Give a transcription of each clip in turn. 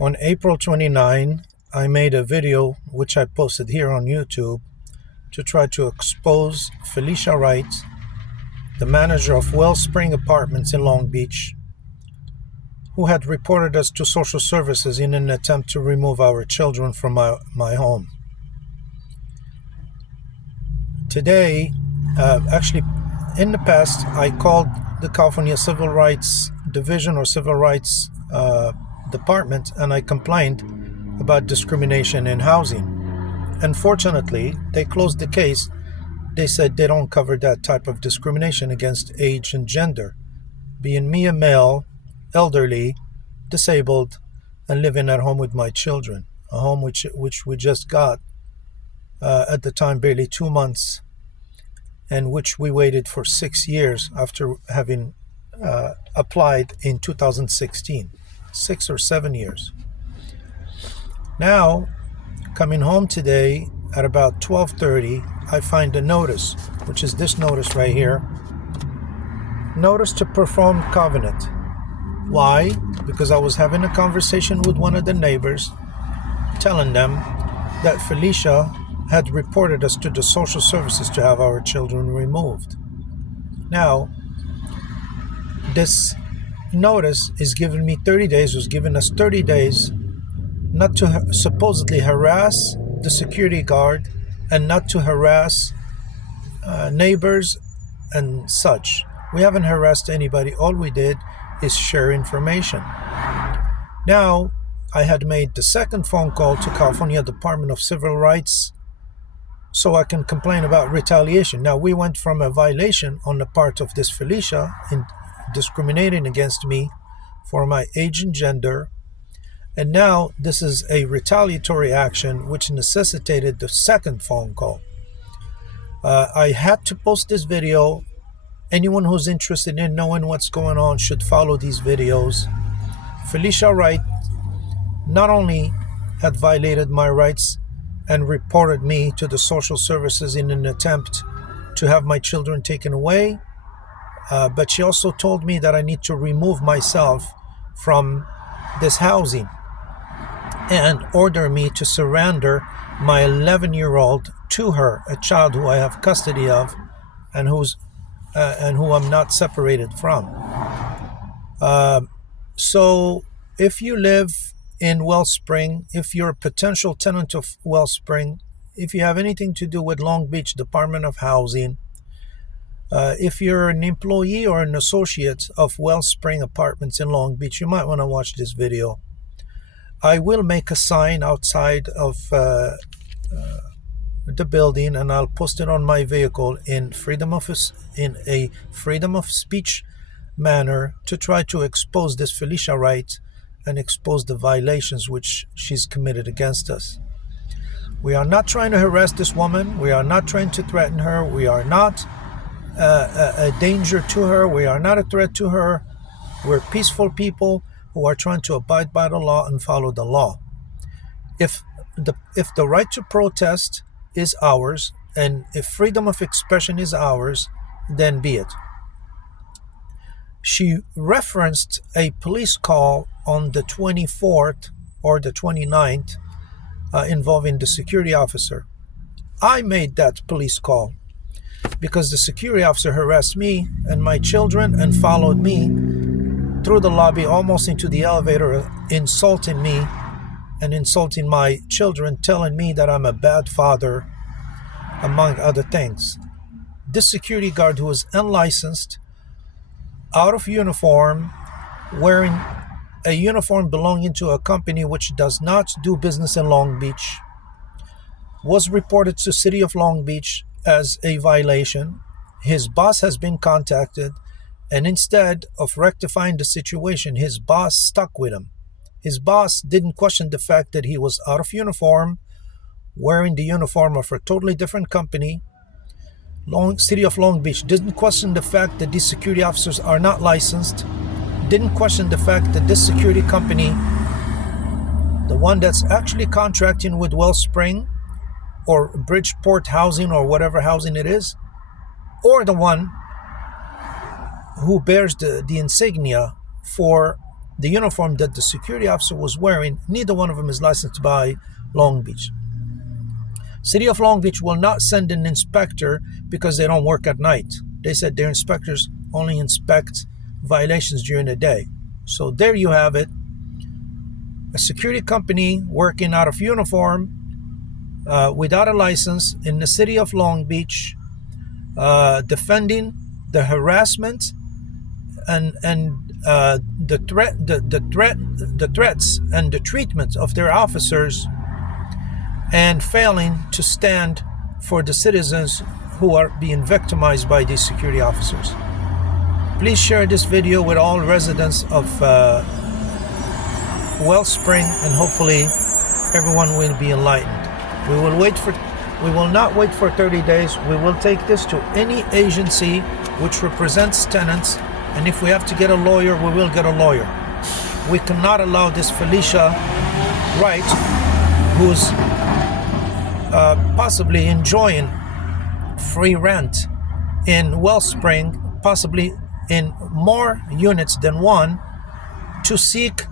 On April 29, I made a video which I posted here on YouTube to try to expose Phelicia Wright, the manager of Wellspring Apartments in Long Beach, who had reported us to social services in an attempt to remove our children from my home. Today, actually, in the past, I called the California Civil Rights Division or Civil Rights Department, and I complained about discrimination in housing. Unfortunately, they closed the case. They said they don't cover that type of discrimination against age and gender. Being me a male, elderly, disabled, and living at home with my children, a home which we just got at the time barely 2 months, and which we waited for 6 years after having applied in 2016. 6 or 7 years. Now, coming home today at about 12:30, I find a notice, which is this notice right here. Notice to perform covenant. Why? Because I was having a conversation with one of the neighbors, telling them that Phelicia had reported us to the social services to have our children removed. Now, this notice is giving me 30 days, was giving us 30 days not to supposedly harass the security guard and not to harass neighbors and such. We haven't harassed anybody. All we did is share information. Now, I had made the second phone call to California Department of Civil Rights so I can complain about retaliation. Now, we went from a violation on the part of this Phelicia in discriminating against me for my age and gender, and now this is a retaliatory action which necessitated the second phone call. I had to post this video. Anyone who's interested in knowing what's going on should follow these videos. Phelicia Wright not only had violated my rights and reported me to the social services in an attempt to have my children taken away, but she also told me that I need to remove myself from this housing and order me to surrender my 11-year-old to her, a child who I have custody of and who I'm not separated from. So if you live in Wellspring, if you're a potential tenant of Wellspring, if you have anything to do with Long Beach Department of Housing, if you're an employee or an associate of Wellspring Apartments in Long Beach, you might want to watch this video. I will make a sign outside of the building, and I'll post it on my vehicle in a freedom of speech manner to try to expose this Phelicia Wright and expose the violations which she's committed against us. We are not trying to harass this woman. We are not trying to threaten her. We are not a danger to her. We are not a threat to her. We're peaceful people who are trying to abide by the law and follow the law. If the right to protest is ours, and if freedom of expression is ours, then be it. She referenced a police call on the 24th or the 29th involving the security officer. I made that police call because the security officer harassed me and my children and followed me through the lobby almost into the elevator, insulting me and insulting my children, telling me that I'm a bad father, among other things. This security guard, who was unlicensed, out of uniform, wearing a uniform belonging to a company which does not do business in Long Beach, was reported to City of Long Beach as a violation. His boss has been contacted, and instead of rectifying the situation, his boss stuck with him. His boss didn't question the fact that he was out of uniform, wearing the uniform of a totally different company. City of Long Beach didn't question the fact that these security officers are not licensed, didn't question the fact that this security company, the one that's actually contracting with Wellspring or Bridgeport Housing or whatever housing it is, or the one who bears the insignia for the uniform that the security officer was wearing, neither one of them is licensed by Long Beach. City of Long Beach will not send an inspector because they don't work at night. They said their inspectors only inspect violations during the day. So there you have it. A security company working out of uniform without a license in the city of Long Beach, defending the harassment and the threats and the treatment of their officers, and failing to stand for the citizens who are being victimized by these security officers. Please share this video with all residents of Wellspring, and hopefully everyone will be enlightened. We will not wait for 30 days. We will take this to any agency which represents tenants, and if we have to get a lawyer, we will get a lawyer. We cannot allow this Phelicia Wright, who's possibly enjoying free rent in Wellspring, possibly in more units than one, to seek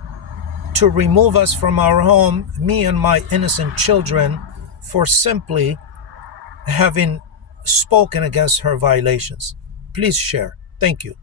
to remove us from our home, me and my innocent children, for simply having spoken against her violations. Please share. Thank you.